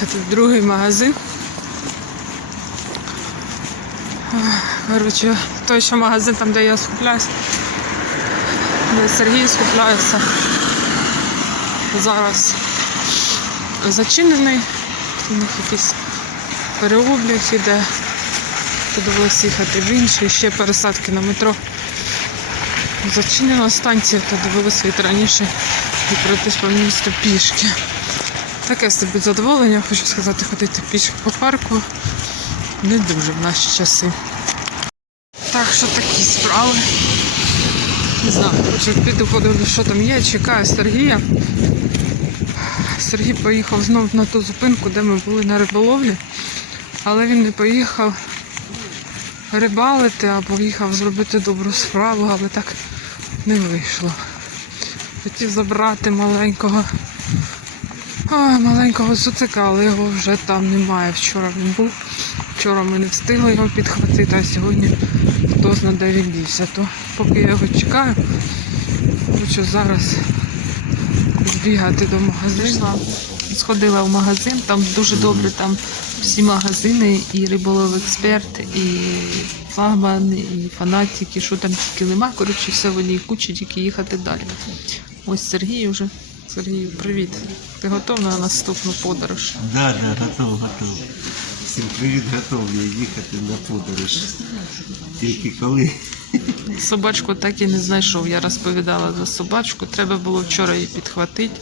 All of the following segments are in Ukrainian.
Тут другий магазин. Коротше, той, що магазин там, де я скупляюсь, де Сергій скупляється. Зараз зачинений. У них якийсь переоблік іде. Подивилось їхати в інший, ще пересадки на метро. Зачинена станція, то довелося від раніше і пройтись по місту пішки. Таке собі задоволення, хочу сказати, ходити пішки по парку. Не дуже в наші часи. Так що такі справи. Не знаю, хочу піду подивлюсь, що там є. Чекаю Сергія. Сергій поїхав знову на ту зупинку, де ми були на риболовлі, але він не поїхав рибалити, а поїхав зробити добру справу, але так не вийшло. Хотів забрати маленького Ой, маленького цуцика, але його вже там немає. Вчора він був. Вчора ми не встигли його підхватити, а сьогодні хто зна де він дівся. То поки я його чекаю, хочу зараз збігати до магазину. Сходила в магазин, там дуже добре, там всі магазини, і риболов експерт, і флагман, і фанатики, що там тільки нема. Коротше, все в одній кучі, тільки їхати далі. Ось Сергій вже. Сергію, привіт. Ти готов на наступну подорож? Да, да, готов, готов. Всім привіт, готовий їхати на подорож. Тільки коли Собачку так і не знайшов. Я розповідала за собачку. Треба було вчора її підхватити.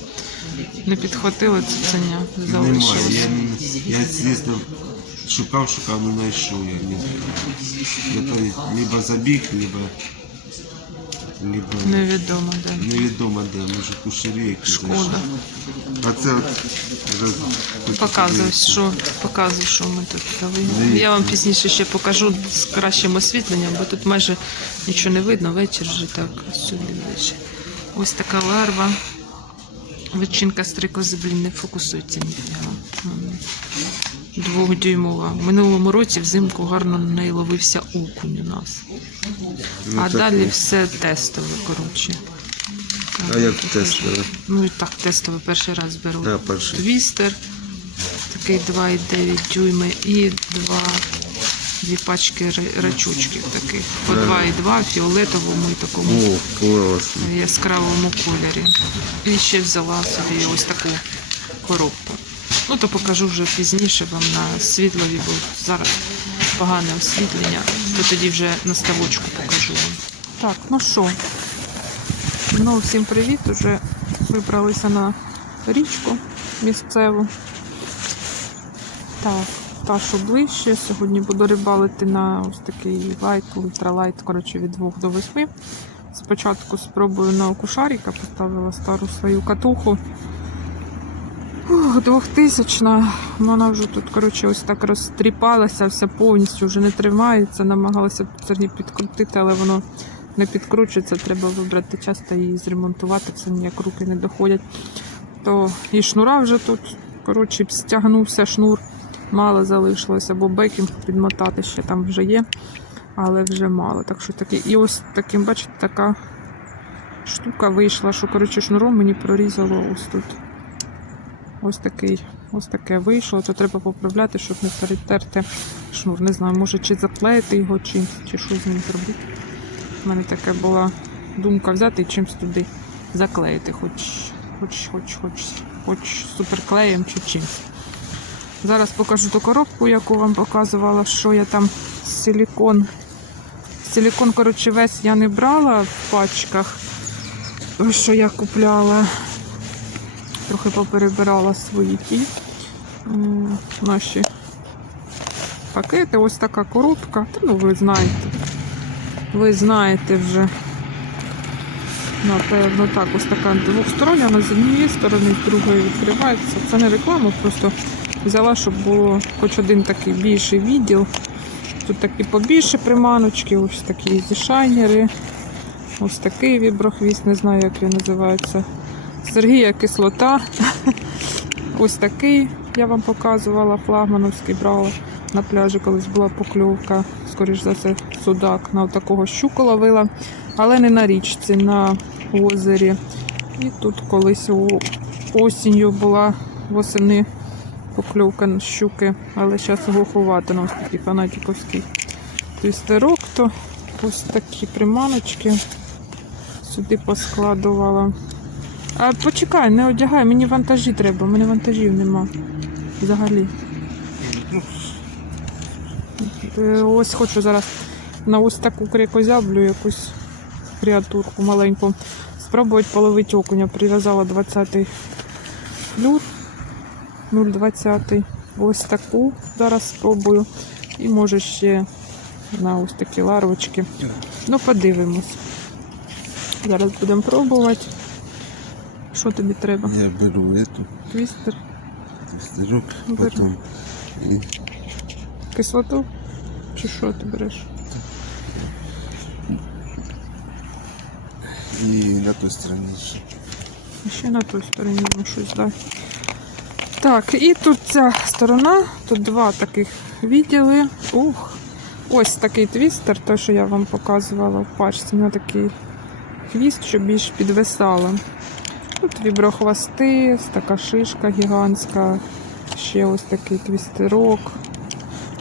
Не підхватили цуценя, немає. залишилось. Я, не- я звісно, шукав, шукав, не знайшов я ні. Я той либо забіг, либо, либо Невідомо де. невідомо де, може кушері якісь. Шкода. А це от роз... хочу Показуй, що показуй, що ми тут взяли. Я вам пізніше ще покажу з кращим освітленням, бо тут майже нічого не видно. Вечір вже так сюди ближче. Ось така ларва. Ветчинка стрикози, блін, не фокусується ніфіга. М. Двохдюймова. В минулому році взимку гарно на неї ловився окунь у нас. Ну, А так, далі все тестове, коротше. А як тестове? Ну і так, тестове перший раз беру. А, перший. Твістер, такий 2,9 дюйми і два, дві пачки рачочків таких. По 2,2 в фіолетовому і такому О, класно. яскравому кольорі. І ще взяла собі ось таку коробку. Ну, то покажу вже пізніше вам на світлові, бо зараз погане освітлення, то тоді вже на ставочку покажу вам. Так, ну що, ну всім привіт. Уже вибралися на річку місцеву. Так, та що ближче. Сьогодні буду рибалити на ось такий лайт, ультралайт, коротше, від 2 до 8. Спочатку спробую на окушаріка, поставила стару свою катуху. Ух, 2000 Вона вже тут, коротше, ось так розтріпалася, все повністю вже не тримається. Намагалася Сергій підкрутити, але воно не підкручується. Треба вибрати час та її зремонтувати, все ніяк руки не доходять. То і шнура вже тут, коротше, стягнувся шнур, мало залишилося, бо бекінг підмотати ще там вже є, але вже мало. Так що таке. І ось таким, бачите, така штука вийшла, що коротше шнуром мені прорізало ось тут. Ось такий, ось таке вийшло, то треба поправляти, щоб не перетерти шнур. Не знаю, може чи заклеїти його чимось, чи що з ним зробити. У мене така була думка взяти і чимось туди заклеїти, хоч, хоч, хоч, хоч, хоч суперклеєм чи чимось. Зараз покажу ту коробку, яку вам показувала, що я там силікон. Силікон, коротше, весь я не брала в пачках, що я купляла. Трохи поперебирала свої ті наші пакети. Ось така коробка. Та ну ви знаєте. Ви знаєте вже. Напевно, так, ось така двохстороння, вона з однієї сторони, з другої відкривається. Це не реклама, просто взяла, щоб було хоч один такий більший відділ. Тут такі побільше приманочки, ось такі зішайнери. Ось такий віброхвіст, не знаю, як він називається. Сергія кислота. Ось такий я вам показувала, флагмановський брала на пляжі, колись була покльовка. Скоріш за все, судак на такого щуку ловила, але не на річці, на озері. І тут колись осінню була восени покльовка на щуки, але зараз глуховато на ось такий фанатіковський твістерок, то ось такі приманочки сюди поскладувала. А почекай, не одягай, мені вантажі треба, у мене вантажів нема. Взагалі. Е, Ось хочу зараз на ось таку крикозяблю якусь креатурку маленьку. Спробувати половити окуня. Прив'язала 20-й флют 0,20. Ось таку зараз спробую. І може ще на ось такі ларвочки. Ну, подивимось. Зараз будемо пробувати. Що тобі треба? Я беру эту Твістер, твистерок, Бери. потом и кислоту? Чи що ти береш? И на той стороне еще. Ще на той стороні можу щось дати. Так, і тут ця сторона, тут два таких відділи. Ух, ось такий твістер, той, що я вам показувала в пачці, на такий хвіст, що більш підвисало. Тут віброхвости, така шишка гігантська, ще ось такий твістерок.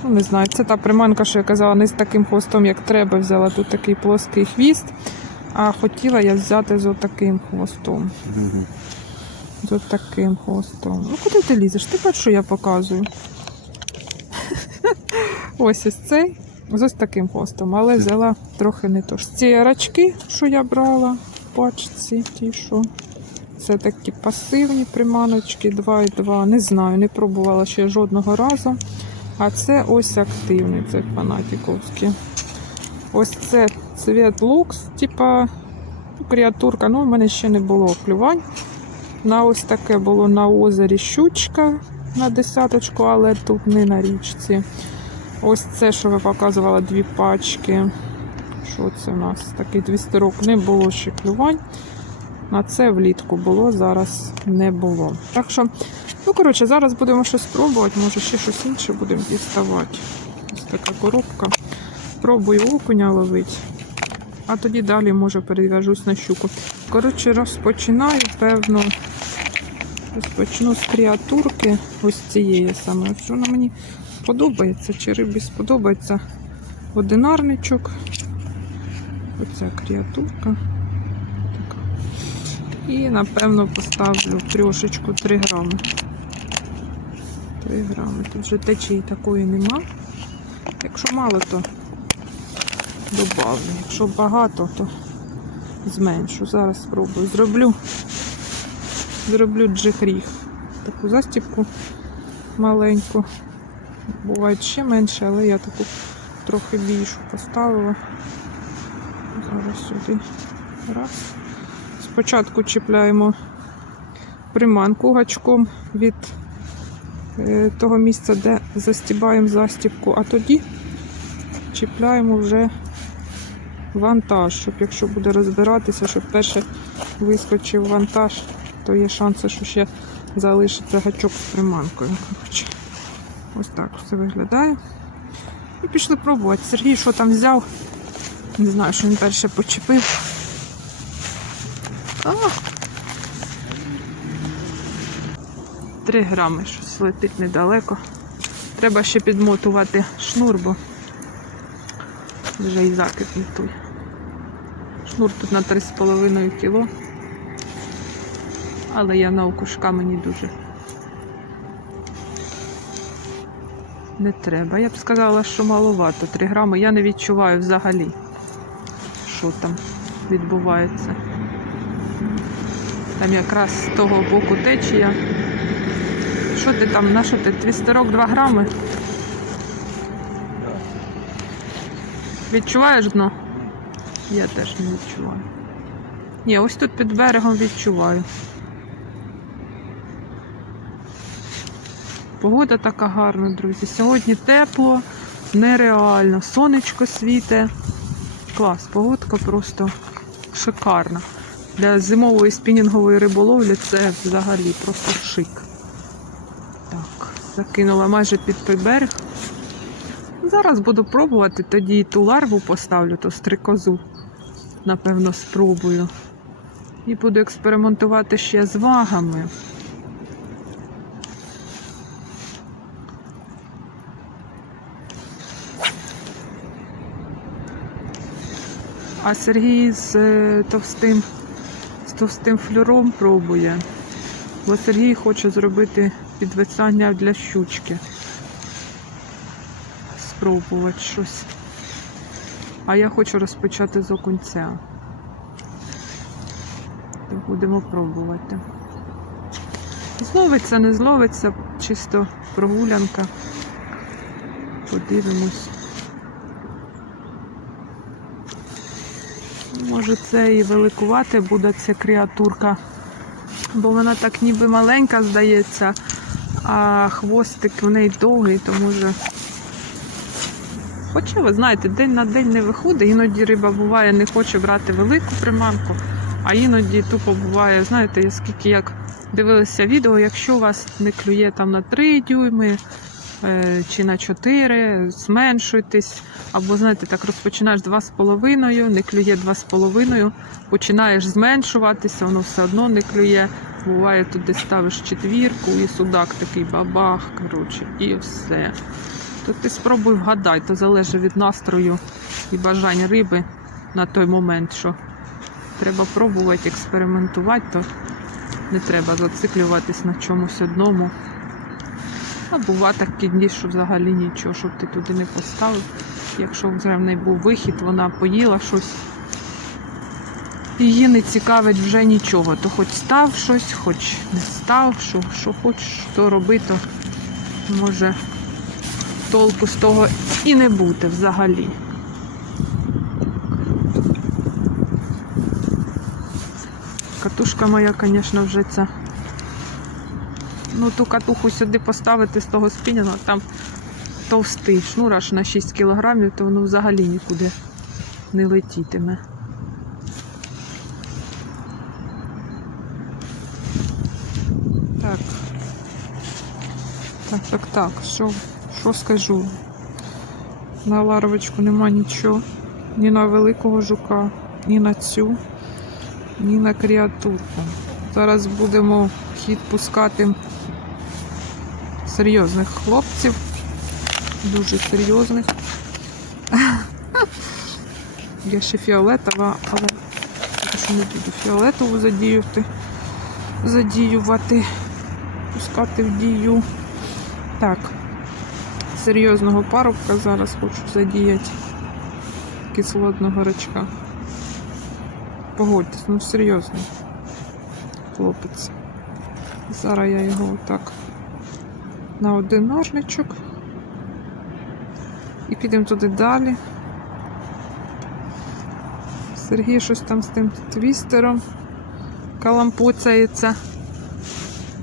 Ну, не знаю, це та приманка, що я казала, не з таким хвостом, як треба. Взяла тут такий плоский хвіст, а хотіла я взяти з отаким хвостом. З от таким хвостом. Ну куди ти лізеш? Ти бачиш, що я показую. ось ось цей. З ось таким хвостом, але взяла трохи не то. Ці рачки, що я брала в ті, що. Це такі пасивні приманочки 2,2. Не знаю, не пробувала ще жодного разу. А це ось активний, це фанатіковський. Ось це цвіт лукс, типа креатурка. Ну, в мене ще не було клювань. На ось таке було на озері щучка на десяточку, але тут не на річці. Ось це, що ви показувала, дві пачки. Що це у нас? Такий твістерок не було ще клювань. На це влітку було, зараз не було. Так що, ну коротше, зараз будемо щось спробувати, може ще щось інше будемо діставати. Ось така коробка. Пробую окуня ловити. А тоді далі, може, перев'яжусь на щуку. Коротше, розпочинаю, певно, розпочну з креатурки ось цієї саме. Що вона мені подобається, чи рибі сподобається одинарничок. Оця креатурка. І, напевно, поставлю трьошечку 3 грами. 3 грами. Тут вже течії такої нема. Якщо мало, то добавлю. Якщо багато, то зменшу. Зараз спробую. Зроблю, зроблю джихріг. Таку застіпку маленьку. Бувають ще менше, але я таку трохи більшу поставила. Зараз сюди. Раз. Спочатку чіпляємо приманку гачком від е, того місця, де застібаємо застібку, а тоді чіпляємо вже вантаж, щоб якщо буде розбиратися, щоб перше вискочив вантаж, то є шанси, що ще залишиться гачок з приманкою. Ось так все виглядає. І пішли пробувати. Сергій що там взяв? Не знаю, що він перше почепив. А! Три грами щось летить недалеко. Треба ще підмотувати шнур, бо вже і закид не той. Шнур тут на 3,5 кіло. Але я на окушка мені дуже не треба. Я б сказала, що маловато. 3 грами. Я не відчуваю взагалі, що там відбувається. Там якраз з того боку течія. Що ти там, на що ти? Твістерок 2 грами? Відчуваєш дно? Я теж не відчуваю. Ні, ось тут під берегом відчуваю. Погода така гарна, друзі. Сьогодні тепло, нереально. Сонечко світе. Клас, погодка просто шикарна. Для зимової спінінгової риболовлі це взагалі просто шик. Так, закинула майже під приберег. Зараз буду пробувати, тоді ту ларву поставлю, то стрикозу, напевно, спробую. І буду експериментувати ще з вагами. А Сергій з е, товстим з товстим флюром пробує. Бо Сергій хоче зробити підвисання для щучки. Спробувати щось. А я хочу розпочати з окунця. То будемо пробувати. Зловиться, не зловиться, чисто прогулянка. Подивимось. Може це і великувати буде ця креатурка, бо вона так ніби маленька здається, а хвостик в неї довгий, то може. Хоча, ви знаєте, день на день не виходить, іноді риба буває, не хоче брати велику приманку, а іноді тупо буває, знаєте, я скільки як дивилися відео, якщо у вас не клює там на 3 дюйми чи на 4, зменшуйтесь. Або, знаєте, так розпочинаєш 2,5, не клює 2,5, починаєш зменшуватися, воно все одно не клює. Буває, десь ставиш четвірку і судак такий бабах, коротше, і все. То ти спробуй вгадай, то залежить від настрою і бажань риби на той момент, що треба пробувати, експериментувати, то не треба зациклюватись на чомусь одному. А бува такі дні, що взагалі нічого, щоб ти туди не поставив. Якщо в неї був вихід, вона поїла щось. Її не цікавить вже нічого. То хоч став щось, хоч не став, що, що хочеш, то роби, то може толку з того і не буде взагалі. Катушка моя, звісно, вже ця. Ну, ту катуху сюди поставити з того спінінга, там товстий шнур аж на 6 кілограмів, то воно взагалі нікуди не летітиме. Так. Так, так, так. Що, що скажу? На ларовочку нема нічого. Ні на великого жука, ні на цю, ні на креатурку. Зараз будемо хід пускати серйозних хлопців. Дуже серйозних. Я ще фіолетова, але що не буду фіолетову задіювати. Задіювати, пускати в дію. Так, серйозного парубка зараз хочу задіяти кислотного рачка. Погодьтесь, ну серйозно. Хлопець. Зараз я його отак на один ножничок. І підемо туди далі. Сергій щось там з тим твістером калампуцяється.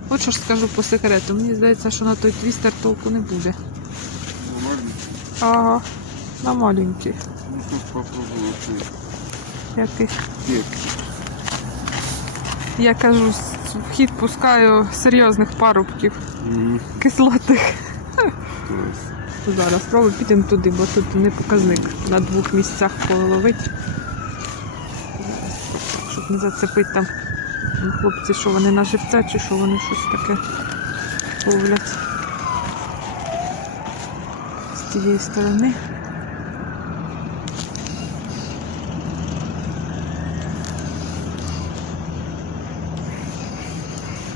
От що ж скажу по секрету. Мені здається, що на той твістер толку не буде. Ага, на маленький. Ну тут попробую. Який. Я кажу, с- в хід пускаю серйозних парубків Кислотих. Класс. Зараз спробуй підемо туди, бо тут не показник на двох місцях половить. Щоб не зацепити там ну, хлопці, що вони на живця, чи що вони щось таке ловлять. З тієї сторони.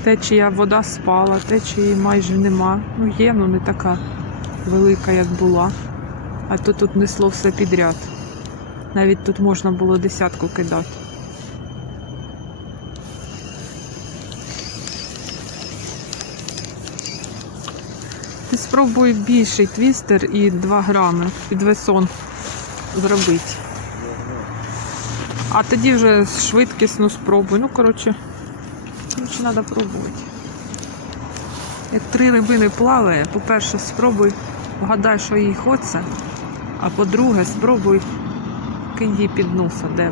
Течія вода спала, течії майже нема. Ну є, ну не така велика, як була. А то тут несло все підряд. Навіть тут можна було десятку кидати. Ти спробуй більший твістер і 2 грами під весон зробити. А тоді вже швидкісну спробуй. Ну, коротше, коротше, треба пробувати. Як три рибини плаває, по-перше, спробуй вгадай, що їй хочеться, а по-друге, спробуй кинь їй під носа, де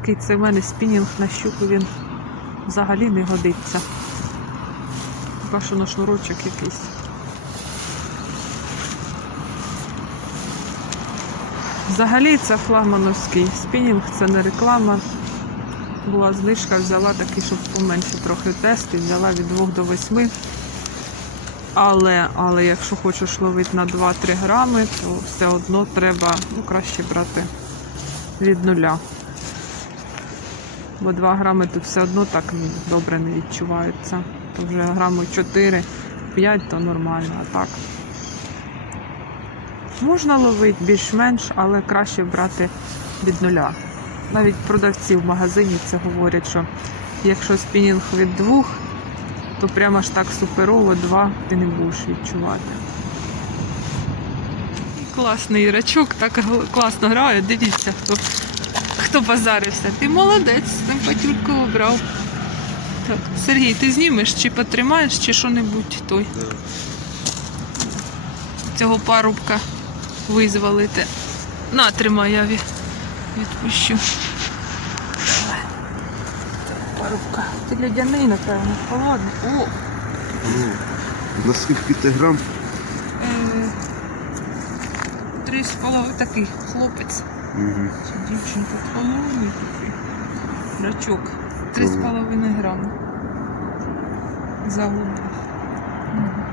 Такий це в мене спінінг на щуку, він взагалі не годиться. Хіба що на шнурочок якийсь. Взагалі це флагмановський спінінг, це не реклама. Була знижка, взяла такий, щоб поменше трохи тести, взяла від 2 до 8. Але, але якщо хочеш ловити на 2-3 грами, то все одно треба ну, краще брати від нуля. Бо 2 грами тут все одно так добре не відчувається. То вже граму 4-5 то нормально, а так. Можна ловити більш-менш, але краще брати від нуля. Навіть продавці в магазині це говорять, що якщо спінінг від двох, то прямо ж так суперово два ти не будеш відчувати. Класний рачок, так класно грає. Дивіться, хто, хто базарився. Ти молодець, симпатюльку обрав. Так, Сергій, ти знімеш чи потримаєш, чи що-небудь той цього парубка визволити. На, тримай, я відпущу. Парубка. Ти лядяний, напевно, холодний. О, Ну, на скільки ти грам? е, три з половиною такий хлопець. Угу. Чи дівчинка холодний такий. Рачок. Три з Ага. половиною. Мгм.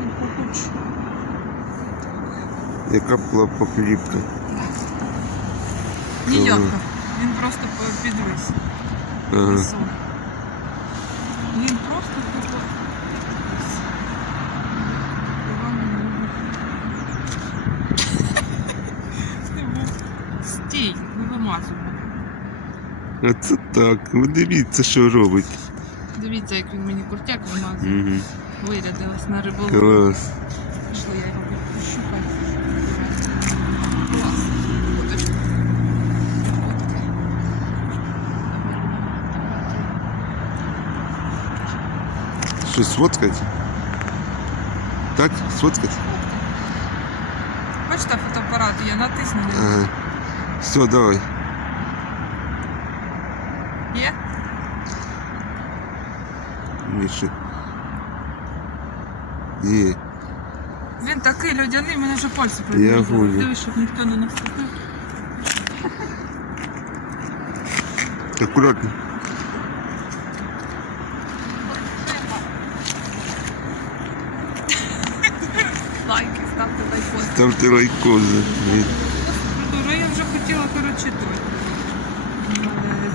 Ну, побач. Яка була покліпка? Ніяка. Він просто по- підвис. Ага. Сон. Він просто тупо. підвис. Іван не може. Ти був. Стій, не вимазуй. А це так. Ви дивіться, що робить. Дивіться, як він мені куртяк вимазує. Угу. Вирядилась на риболовлю. Клас. Пішли, я його пощупаю. Клас. Що, сфоткать? Так? Сфоткать? Бачите, фотоапарат є, натисни. на нього. Ага. Все, давай. Є? Міша. Є. Він такий людяний, мене вже пальці Я повідомили. Дивись, щоб ніхто не наступив. Аккуратно. Лайки, ставте лайкос. Ставте лайкози. Я вже хотіла, коротше, е,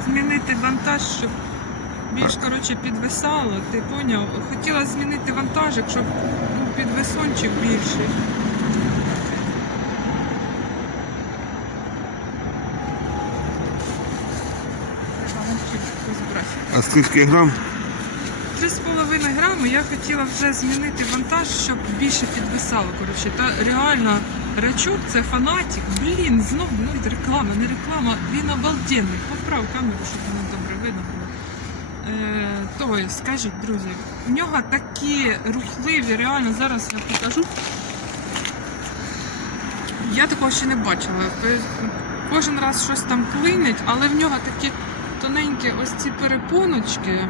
Змінити вантаж, щоб більш коротше, підвисало, ти поняв? Хотіла змінити вантажик, щоб був підвисончик більший. А скільки грам? 3,5 грами я хотіла вже змінити вантаж, щоб більше підвисало. Коротше, та реально рачок це фанатик. Блін, знов ну, реклама, не реклама. Він обалденний. Поправ камеру, щоб воно добре видно було. Е, скажіть, друзі, в нього такі рухливі, реально зараз я покажу. Я такого ще не бачила. Е, Кожен раз щось там клинить, але в нього такі тоненькі ось ці перепоночки.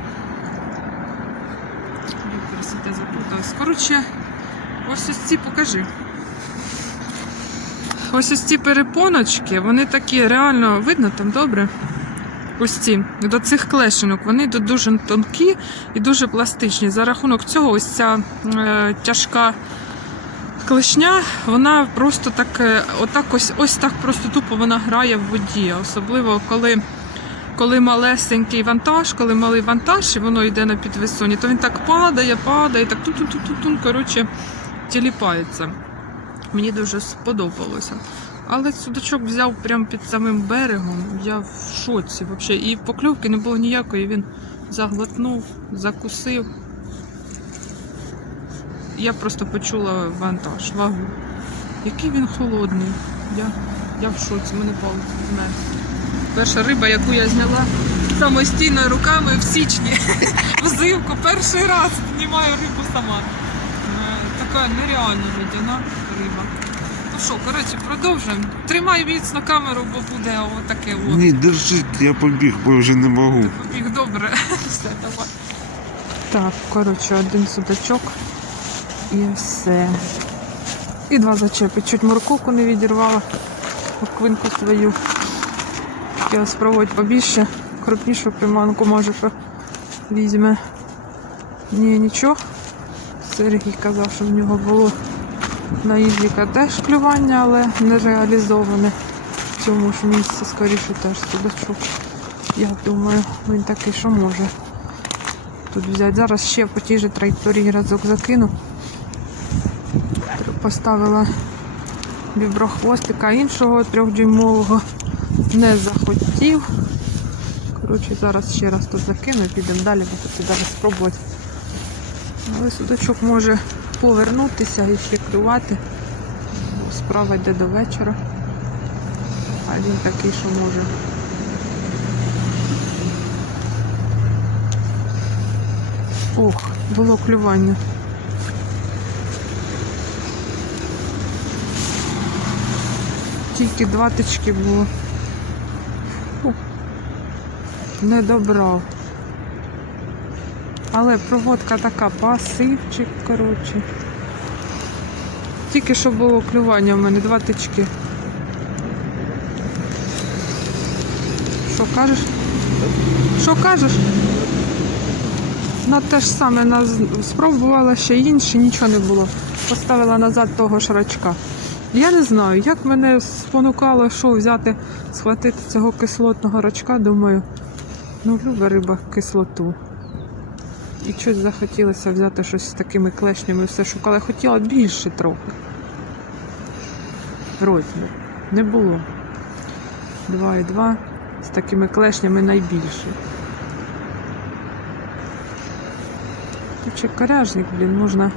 Красота запуталась. Коротше, ось ось ці покажи. Ось ось ці перепоночки, вони такі реально видно там добре. Ось до цих клешинок, вони дуже тонкі і дуже пластичні. За рахунок цього, ось ця е, тяжка клешня, вона просто так, е, отак ось, ось так просто тупо вона грає в воді. Особливо коли коли малесенький вантаж, коли малий вантаж, і воно йде на підвисоні, то він так падає, падає, так тун-тун-тун-тун, коротше, тіліпається. Мені дуже сподобалося. Але судачок взяв прямо під самим берегом. Я в шоці взагалі. І покльовки не було ніякої. Він заглотнув, закусив. Я просто почула вантаж, вагу. Який він холодний. Я, я в шоці, мене палець змерз. Перша риба, яку я зняла самостійно руками в січні. Взимку перший раз знімаю рибу сама. Е, Така нереально водяна риба. Що, коротше, продовжуємо. Тримай міцно камеру, бо буде отаке от. Ні, держіть, я побіг, бо вже не можу. Побіг добре. Все, давай. Так, коротше, один судачок. І все. І два зачепи. Чуть морковку не відірвала. Морквинку свою. Хотіла спробувати побільше. Крупнішу приманку може візьме. Ні, нічого. Сергій казав, що в нього було на Ізіка теж клювання, але не реалізоване. В цьому ж місці, скоріше теж судачок. Я думаю, він такий, що може тут взяти. Зараз ще по тій же траєкторії разок закину. Поставила біброхвостика іншого трьохдюймового. Не захотів. Коротше, зараз ще раз тут закину і підемо далі, бо хочу далі спробувати. Але судочок може повернутися і клювати. Справа йде до вечора. А він такий, що може. Ох, було клювання. Тільки два тички було. Фу. Не добрав. Але проводка така, пасивчик, коротше. Тільки що було клювання в мене, два тички. Що кажеш? Що кажеш? На те ж саме на... спробувала ще інші, нічого не було. Поставила назад того шрачка. Я не знаю, як мене спонукало, що взяти, схватити цього кислотного рачка, думаю, ну люба риба кислоту. І щось захотілося взяти щось з такими клешнями, все шукала. Хотіла більше трохи. Розмір. Не було. Два і два. З такими клешнями найбільше. Тут коряжник, блін, можна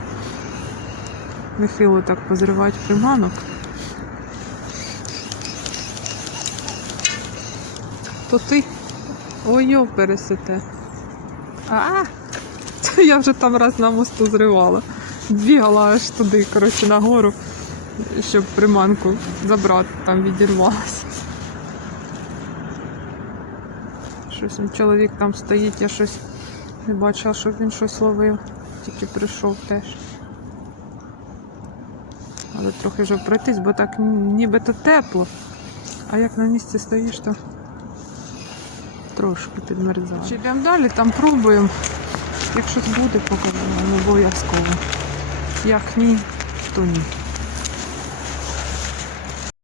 нехило так позривати приманок. То ти. Ой, йо, пересете. А, я вже там раз на мосту зривала. Бігала аж туди, коротше, нагору, щоб приманку забрати, там відірвалася. Щось он чоловік там стоїть, я щось не бачила, щоб він щось ловив. Тільки прийшов теж. Але трохи вже пройтись, бо так нібито тепло. А як на місці стоїш, то трошки підмерзає. Йдемо далі, там пробуємо. Якщо буде, покажемо, обов'язково. Як ні, то ні.